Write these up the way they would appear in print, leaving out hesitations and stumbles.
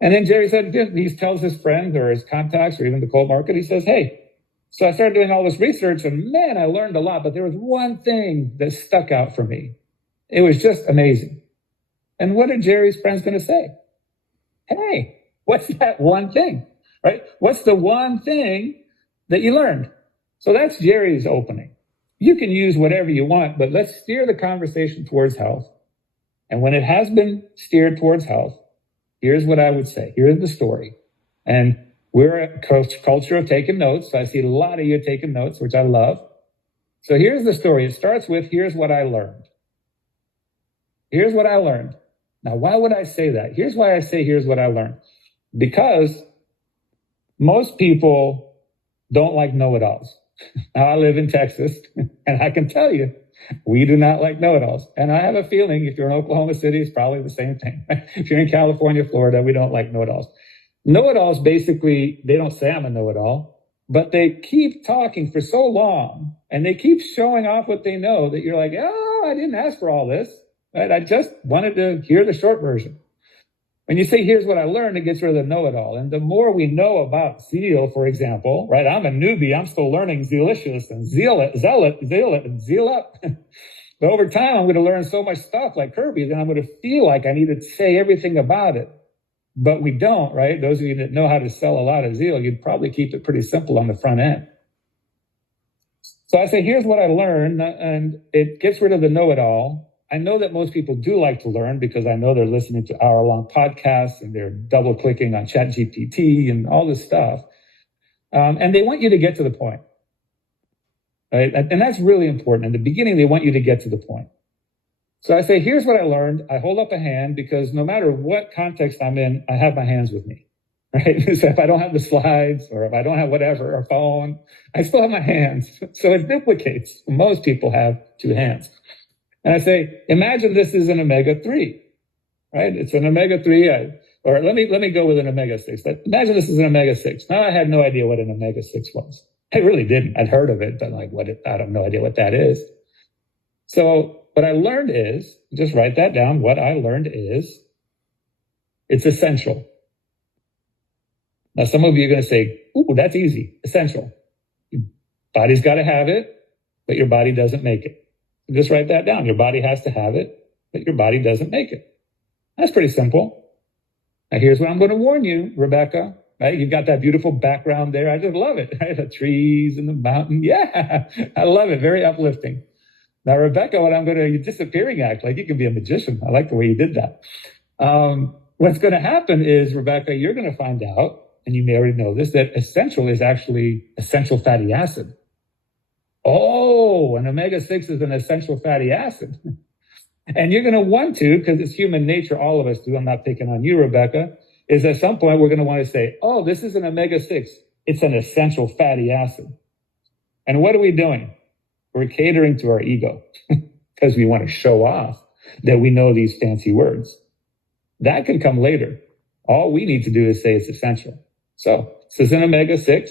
And then Jerry said, he tells his friends or his contacts or even the cold market, he says, hey, so I started doing all this research and man, I learned a lot, but there was one thing that stuck out for me. It was just amazing. And what are Jerry's friends going to say? Hey, what's that one thing, right? What's the one thing that you learned? So that's Jerry's opening. You can use whatever you want, but let's steer the conversation towards health. And when it has been steered towards health, here's what I would say. Here's the story. And we're a culture of taking notes. So I see a lot of you taking notes, which I love. So here's the story. It starts with, here's what I learned. Here's what I learned. Now, why would I say that? Here's why I say, here's what I learned. Because most people don't like know-it-alls. Now, I live in Texas, and I can tell you, we do not like know-it-alls. And I have a feeling if you're in Oklahoma City, it's probably the same thing. If you're in California, Florida, we don't like know-it-alls. Know-it-alls, basically, they don't say I'm a know-it-all, but they keep talking for so long, and they keep showing off what they know that you're like, oh, I didn't ask for all this. Right? I just wanted to hear the short version. When you say, here's what I learned, it gets rid of the know-it-all. And the more we know about zeal, for example, right? I'm a newbie. I'm still learning zealicious and zealot, and zeal up. But over time, I'm going to learn so much stuff like Kirby, then I'm going to feel like I need to say everything about it. But we don't, right? Those of you that know how to sell a lot of zeal, you'd probably keep it pretty simple on the front end. So I say, here's what I learned, and it gets rid of the know-it-all. I know that most people do like to learn because I know they're listening to hour-long podcasts and they're double-clicking on ChatGPT and all this stuff. And they want you to get to the point, right? And that's really important. In the beginning, they want you to get to the point. So I say, here's what I learned. I hold up a hand because no matter what context I'm in, I have my hands with me, right? So if I don't have the slides or if I don't have whatever, or phone, I still have my hands. So it duplicates. Most people have two hands. And I say, imagine this is an omega-3, right? It's an omega-3, or let me go with an omega-6. Imagine this is an omega-6. Now, I had no idea what an omega-6 was. I really didn't. I'd heard of it, but like, I have no idea what that is. So what I learned is, just write that down. What I learned is, it's essential. Now, some of you are going to say, ooh, that's easy. Essential. Your body's got to have it, but your body doesn't make it. Just write that down. Your body has to have it, but your body doesn't make it. That's pretty simple. Now, here's what I'm going to warn you, Rebecca. Right? You've got that beautiful background there. I just love it. Right? The trees and the mountain. Yeah, I love it. Very uplifting. Now, Rebecca, you're disappearing act. Like you can be a magician. I like the way you did that. What's going to happen is, Rebecca, you're going to find out, and you may already know this, that essential is actually essential fatty acid. Oh, an omega-6 is an essential fatty acid. And you're going to want to, because it's human nature, all of us do, I'm not picking on you, Rebecca, is at some point we're going to want to say, oh, this is an omega-6. It's an essential fatty acid. And what are we doing? We're catering to our ego because we want to show off that we know these fancy words. That can come later. All we need to do is say it's essential. So this is an omega-6.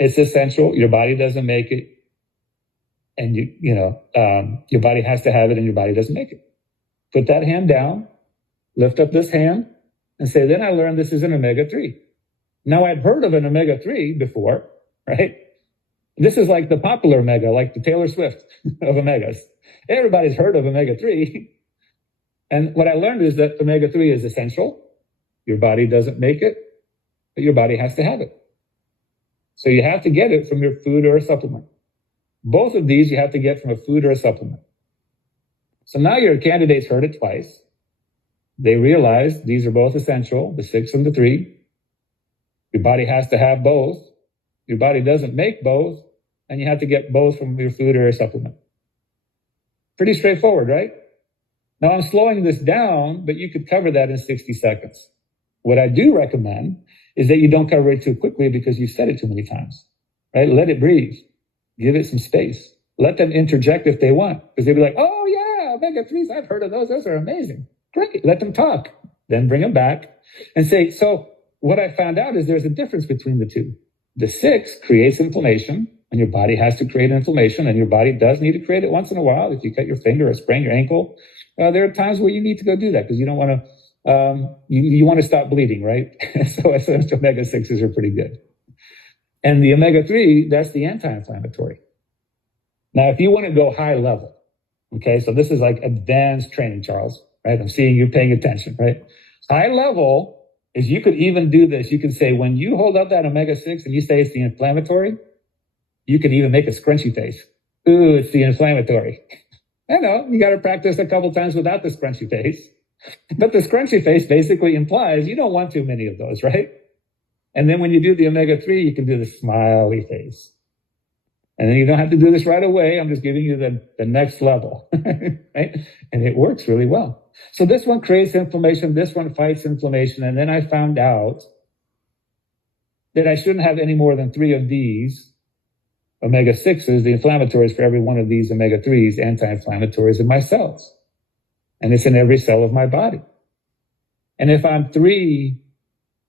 It's essential. Your body doesn't make it. And your body has to have it and your body doesn't make it. Put that hand down, lift up this hand and say, then I learned this is an omega-3. Now I've heard of an omega-3 before, right? This is like the popular omega, like the Taylor Swift of omegas. Everybody's heard of omega-3. And what I learned is that omega-3 is essential. Your body doesn't make it, but your body has to have it. So you have to get it from your food or a supplement. Both of these you have to get from a food or a supplement. So now your candidates heard it twice. They realize these are both essential, the 6 and the 3. Your body has to have both. Your body doesn't make both, and you have to get both from your food or a supplement. Pretty straightforward, right? Now I'm slowing this down, but you could cover that in 60 seconds. What I do recommend is that you don't cover it too quickly because you've said it too many times, right? Let it breathe. Give it some space. Let them interject if they want, because they'll be like, oh yeah, omega-3s, I've heard of those. Those are amazing. Great. Let them talk. Then bring them back and say, so what I found out is there's a difference between the two. The 6 creates inflammation, and your body has to create inflammation, and your body does need to create it once in a while. If you cut your finger or sprain your ankle, there are times where you need to go do that because you don't want to you want to stop bleeding, right? So essential omega-6s are pretty good. And the omega-3, that's the anti-inflammatory. Now, if you want to go high level, okay, so this is like advanced training, Charles, right? I'm seeing you paying attention, right? High level is you could even do this. You can say, when you hold up that omega-6 and you say it's the inflammatory, you could even make a scrunchy face. Ooh, it's the inflammatory. I know, you got to practice a couple times without the scrunchy face. But the scrunchy face basically implies you don't want too many of those, right? And then when you do the omega-3, you can do the smiley face. And then you don't have to do this right away. I'm just giving you the next level, right? And it works really well. So this one creates inflammation. This one fights inflammation. And then I found out that I shouldn't have any more than 3 of these omega-6s, the inflammatories, for every one of these omega-3s, anti-inflammatories in my cells. And it's in every cell of my body. And if I'm 3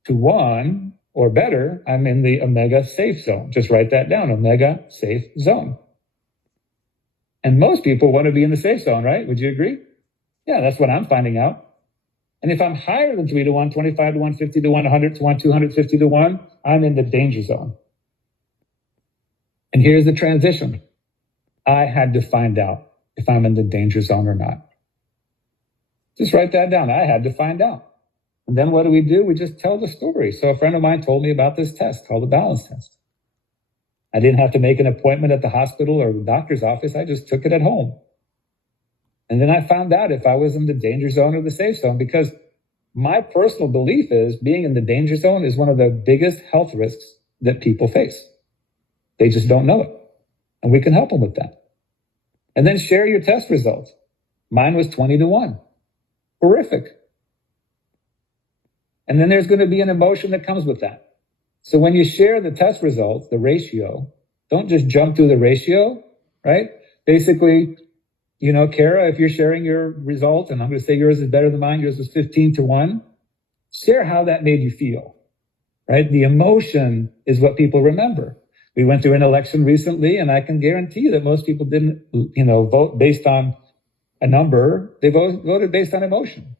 to 1 or better, I'm in the omega safe zone. Just write that down, omega safe zone. And most people want to be in the safe zone, right? Would you agree? Yeah, that's what I'm finding out. And if I'm higher than 3 to 1, 25 to 1, 50 to 1, 100 to 1, 250 to 1, I'm in the danger zone. And here's the transition. I had to find out if I'm in the danger zone or not. Just write that down. I had to find out. And then what do? We just tell the story. So a friend of mine told me about this test called the balance test. I didn't have to make an appointment at the hospital or the doctor's office. I just took it at home. And then I found out if I was in the danger zone or the safe zone, because my personal belief is being in the danger zone is one of the biggest health risks that people face. They just don't know it. And we can help them with that. And then share your test results. Mine was 20 to 1. Horrific. And then there's going to be an emotion that comes with that. So when you share the test results, the ratio, don't just jump through the ratio, right? Basically, Kara, if you're sharing your results, and I'm going to say yours is better than mine, yours was 15 to 1, share how that made you feel, right? The emotion is what people remember. We went through an election recently, and I can guarantee you that most people didn't, vote based on a number. They voted based on emotion.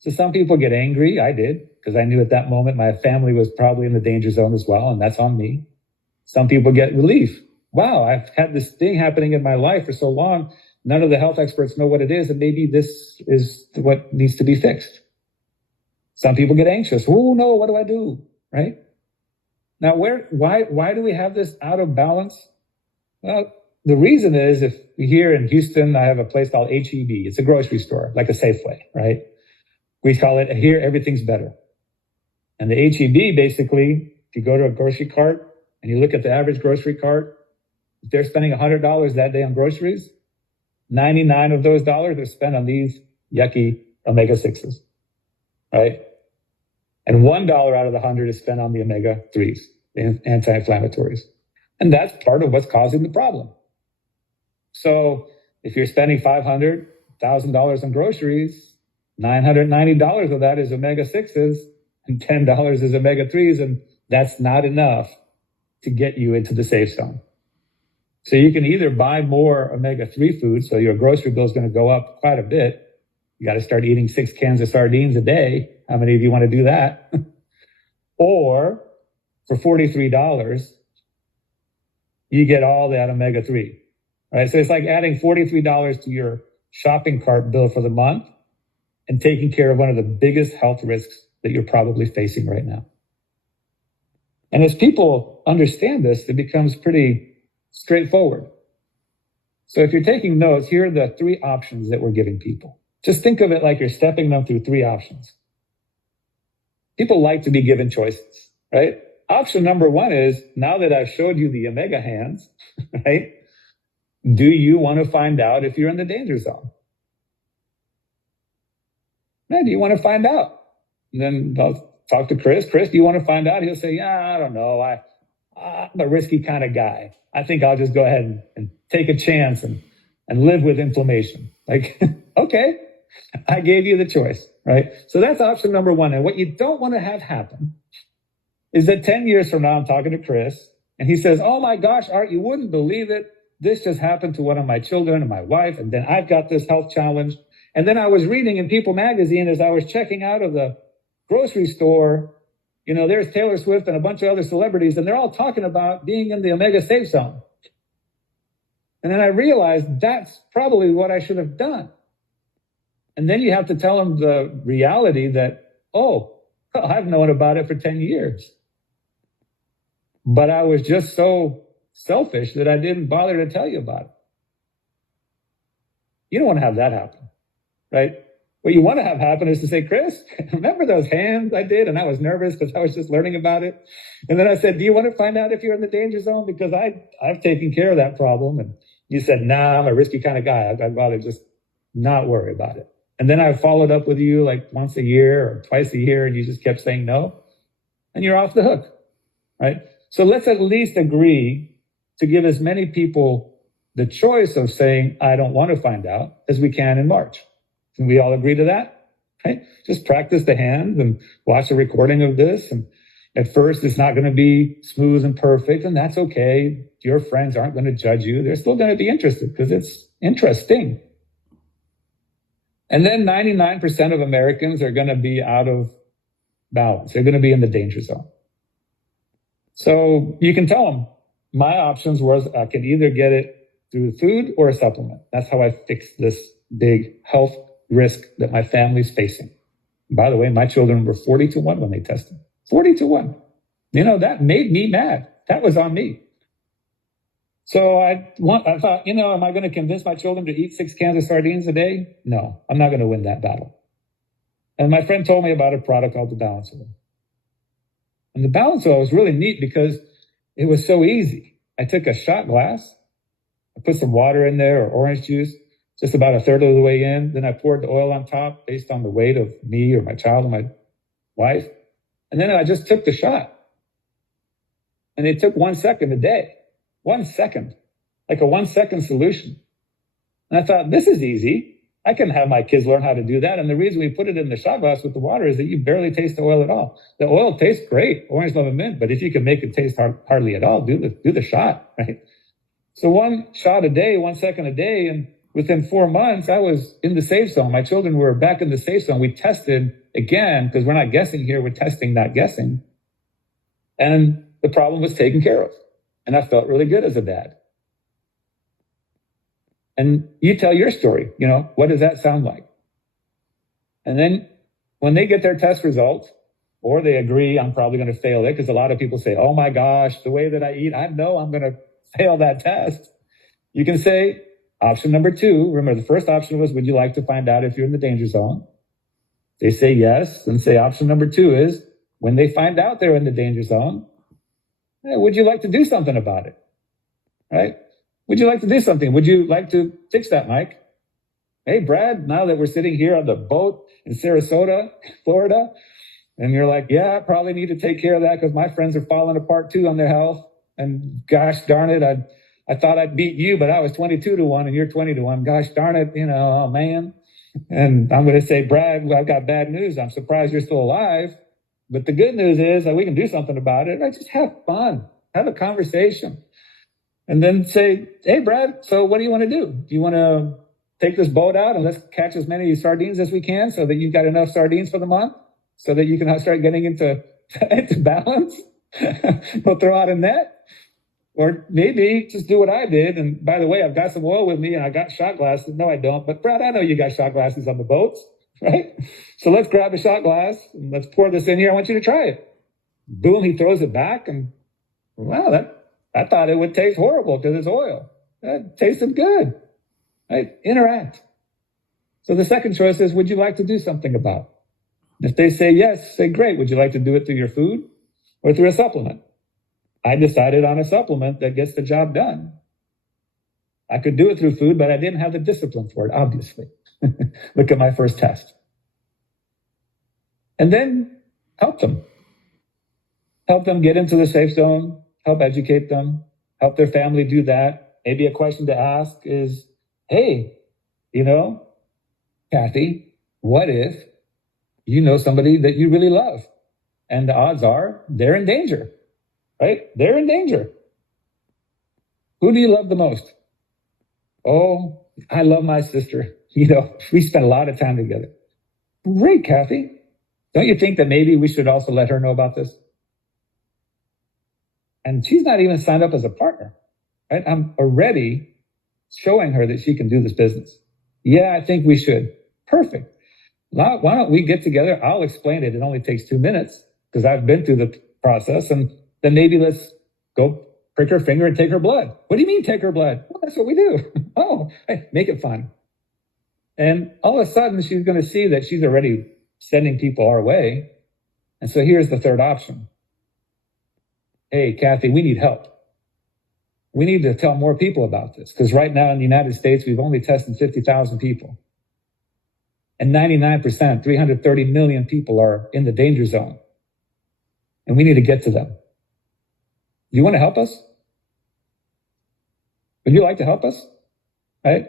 So some people get angry. I did, because I knew at that moment my family was probably in the danger zone as well, and that's on me. Some people get relief. Wow, I've had this thing happening in my life for so long. None of the health experts know what it is, and maybe this is what needs to be fixed. Some people get anxious. Oh no, what do I do? Right? Now, why do we have this out of balance? Well, the reason is, if here in Houston, I have a place called H-E-B. It's a grocery store, like a Safeway, right? We call it here, everything's better. And the H-E-B, basically, if you go to a grocery cart and you look at the average grocery cart, if they're spending $100 that day on groceries, 99 of those dollars are spent on these yucky omega-6s, right? And $1 out of the 100 is spent on the omega-3s, the anti-inflammatories. And that's part of what's causing the problem. So if you're spending $500, $1,000 on groceries, $990 of that is omega-6s and $10 is omega-3s, and that's not enough to get you into the safe zone. So you can either buy more omega-3 foods, so your grocery bill is going to go up quite a bit. You got to start eating 6 cans of sardines a day. How many of you want to do that? Or for $43, you get all that omega-3, right? So it's like adding $43 to your shopping cart bill for the month and taking care of one of the biggest health risks that you're probably facing right now. And as people understand this, it becomes pretty straightforward. So if you're taking notes, here are the 3 options that we're giving people. Just think of it like you're stepping them through 3 options. People like to be given choices, right? Option number 1 is, now that I've showed you the omega hands, right? Do you want to find out if you're in the danger zone? Now, do you want to find out? And then I'll talk to Chris. Chris, do you want to find out? He'll say, yeah, I don't know. I'm a risky kind of guy. I think I'll just go ahead and take a chance and live with inflammation. Like, okay, I gave you the choice, right? So that's option number 1. And what you don't want to have happen is that 10 years from now, I'm talking to Chris, and he says, oh my gosh, Art, you wouldn't believe it. This just happened to one of my children and my wife, and then I've got this health challenge. And then I was reading in People magazine as I was checking out of the grocery store, there's Taylor Swift and a bunch of other celebrities, and they're all talking about being in the omega safe zone. And then I realized that's probably what I should have done. And then you have to tell them the reality that, I've known about it for 10 years. But I was just so selfish that I didn't bother to tell you about it. You don't want to have that happen, right? What you want to have happen is to say, Chris, remember those hands I did? And I was nervous because I was just learning about it. And then I said, do you want to find out if you're in the danger zone? Because I've taken care of that problem. And you said, nah, I'm a risky kind of guy. I'd rather just not worry about it. And then I followed up with you like once a year or twice a year, and you just kept saying no. And you're off the hook, right? So let's at least agree to give as many people the choice of saying, I don't want to find out, as we can in March. Can we all agree to that? Right? Just practice the hands and watch a recording of this. And at first, it's not going to be smooth and perfect, and that's okay. Your friends aren't going to judge you. They're still going to be interested because it's interesting. And then 99% of Americans are going to be out of balance. They're going to be in the danger zone. So you can tell them, my options was I could either get it through food or a supplement. That's how I fixed this big health risk that my family's facing. By the way, my children were 40-1 when they tested. 40-1. That made me mad. That was on me. So I thought, am I going to convince my children to eat 6 cans of sardines a day? No, I'm not going to win that battle. And my friend told me about a product called the Balance Oil. And the Balance Oil was really neat because it was so easy. I took a shot glass, I put some water in there or orange juice, just about a third of the way in. Then I poured the oil on top based on the weight of me or my child or my wife. And then I just took the shot. And it took 1 second a day. 1 second, like a 1 second solution. And I thought, this is easy. I can have my kids learn how to do that. And the reason we put it in the shot glass with the water is that you barely taste the oil at all. The oil tastes great, orange lemon mint, but if you can make it taste hardly at all, do the shot, right? So 1 shot a day, 1 second a day, and within 4 months, I was in the safe zone. My children were back in the safe zone. We tested again, because we're not guessing here, we're testing, not guessing. And the problem was taken care of. And I felt really good as a dad. And you tell your story, what does that sound like? And then when they get their test results, or they agree I'm probably going to fail it, because a lot of people say, oh my gosh, the way that I eat, I know I'm going to fail that test. You can say, option number 2, remember the first option was, would you like to find out if you're in the danger zone? They say yes, then say option number 2 is, when they find out they're in the danger zone, hey, would you like to do something about it? Right? Would you like to do something? Would you like to fix that, Mike? Hey, Brad, now that we're sitting here on the boat in Sarasota, Florida, and you're like, yeah, I probably need to take care of that because my friends are falling apart too on their health. And gosh darn it, I thought I'd beat you, but I was 22-1 and you're 20-1. Gosh darn it, oh man. And I'm going to say, Brad, well, I've got bad news. I'm surprised you're still alive. But the good news is that we can do something about it. Right? Just have fun, have a conversation. And then say, hey, Brad, so what do you want to do? Do you want to take this boat out and let's catch as many sardines as we can so that you've got enough sardines for the month so that you can start getting into balance? We'll throw out a net. Or maybe just do what I did. And by the way, I've got some oil with me and I got shot glasses. No, I don't. But Brad, I know you got shot glasses on the boats, right? So let's grab a shot glass and let's pour this in here. I want you to try it. Boom, he throws it back. And wow, I thought it would taste horrible because it's oil. That tasted good, right? Interact. So the second choice is, would you like to do something about it? If they say yes, say great. Would you like to do it through your food or through a supplement? I decided on a supplement that gets the job done. I could do it through food, but I didn't have the discipline for it, obviously. Look at my first test. And then help them. Help them get into the safe zone, help educate them, help their family do that. Maybe a question to ask is, hey, Kathy, what if you know somebody that you really love? And the odds are they're in danger. Right? They're in danger. Who do you love the most? Oh, I love my sister. We spent a lot of time together. Great, Kathy. Don't you think that maybe we should also let her know about this? And she's not even signed up as a partner, right? I'm already showing her that she can do this business. Yeah, I think we should. Perfect. Now, why don't we get together? I'll explain it. It only takes 2 minutes because I've been through the process. And then maybe let's go prick her finger and take her blood. What do you mean take her blood? Well, that's what we do. Oh, hey, make it fun. And all of a sudden, she's going to see that she's already sending people our way. And so here's the third option. Hey, Kathy, we need help. We need to tell more people about this because right now in the United States, we've only tested 50,000 people. And 99%, 330 million people are in the danger zone. And we need to get to them. Do you want to help us? Would you like to help us? Right?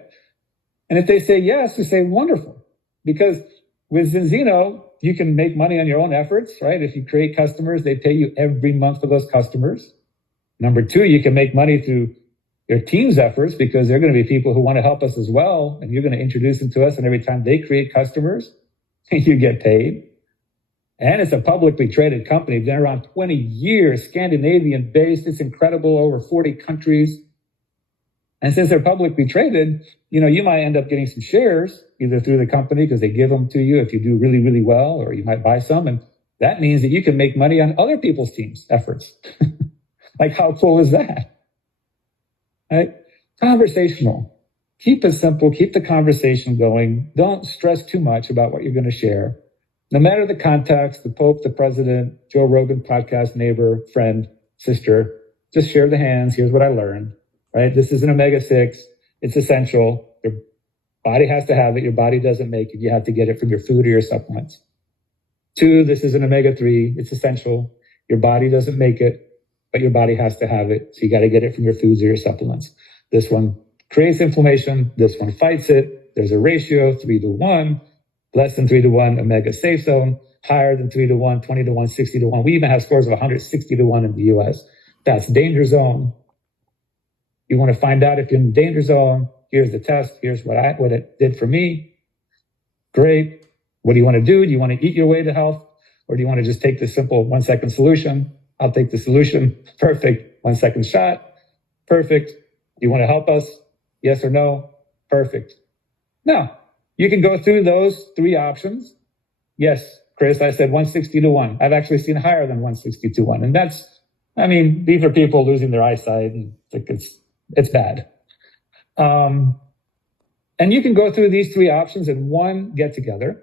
And if they say yes, we say wonderful. Because with Zinzino, you can make money on your own efforts, right? If you create customers, they pay you every month for those customers. Number two, you can make money through your team's efforts because they're going to be people who want to help us as well. And you're going to introduce them to us. And every time they create customers, you get paid. And it's a publicly traded company. Been around 20 years, Scandinavian based. It's incredible, over 40 countries. And since they're publicly traded, you might end up getting some shares either through the company because they give them to you if you do really, really well, or you might buy some. And that means that you can make money on other people's teams' efforts. Like, how cool is that? Right? Conversational. Keep it simple. Keep the conversation going. Don't stress too much about what you're going to share. No matter the context, the Pope, the president, Joe Rogan podcast, neighbor, friend, sister, just share the hands. Here's what I learned, right? This is an omega-6. It's essential. Your body has to have it. Your body doesn't make it. You have to get it from your food or your supplements. 2, this is an omega-3. It's essential. Your body doesn't make it, but your body has to have it. So you got to get it from your foods or your supplements. This one creates inflammation. This one fights it. There's a ratio, 3-to-1, less than 3-to-1, omega safe zone, higher than 3-to-1, 20-to-1, 60-to-1. We even have scores of 160-to-1 in the US. That's danger zone. You want to find out if you're in the danger zone. Here's the test. Here's what it did for me. Great. What do you want to do? Do you want to eat your way to health? Or do you want to just take the simple 1-second solution? I'll take the solution. Perfect. 1-second shot. Perfect. Do you want to help us? Yes or no? Perfect. Now, you can go through those 3 options. Yes, Chris, I said 160-to-1. I've actually seen higher than 160-to-1. And these are people losing their eyesight, and it's bad. And you can go through these 3 options in one get together.